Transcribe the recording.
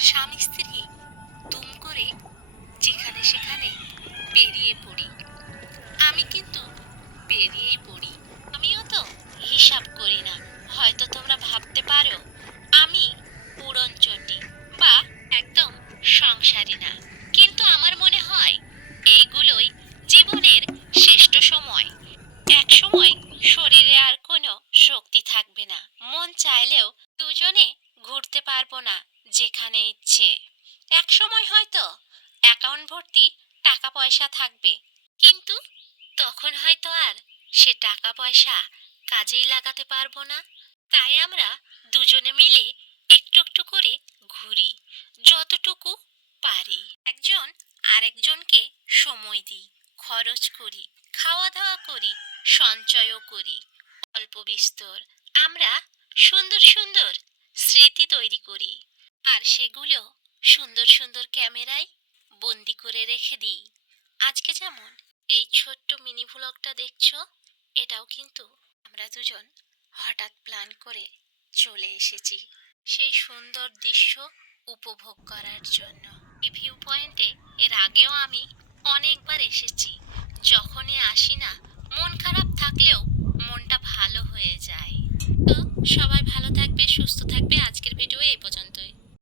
স্বামী স্ত্রী তুম করে যেখানে সেখানে বেরিয়ে পড়ি। আমি কিন্তু বেরিয়েই পড়ি। আমিও তো হিসাব করি না। হয়তো তোমরা ভাবতে পারো, আমি উড়নচণ্ডী বা একদম সংসারী না। কিন্তু আমার মনে হয়, এইগুলোই জীবনের শ্রেষ্ঠ সময়। এক সময় শরীরে আর কোনো শক্তি থাকবে না। মন চাইলেও দুজনে ঘুরতে পারব না। যেখানে ইচ্ছে। এক সময় হয়তো অ্যাকাউন্ট ভর্তি টাকা পয়সা থাকবে। কিন্তু তখন হয়তো আর সে টাকা পয়সা কাজেই লাগাতে পারব না। তাই আমরা দুজনে মিলে একটু একটু করে ঘুরি, যতটুকু পারি। একজন আরেকজনকে সময় দিই, খরচ করি খাওয়া দাওয়া করি, সঞ্চয়ও করি। অল্প বিস্তর আমরা সুন্দর সুন্দর স্মৃতি তৈরি করি। আর সেগুলো সুন্দর সুন্দর ক্যামেরায় বন্দি করে রেখে দিই। আজকে যেমন এই ছোট্ট মিনি ভ্লগটা দেখছ, এটাও কিন্তু আমরা দুজন হঠাৎ প্ল্যান করে চলে এসেছি। সেই সুন্দর দৃশ্য উপভোগ করার জন্য। এই ভিউ পয়েন্টে এর আগেও আমি অনেকবার এসেছি। যখনই আসি না, মন খারাপ থাকলেও মনটা ভালো হয়ে যায়। তো সবাই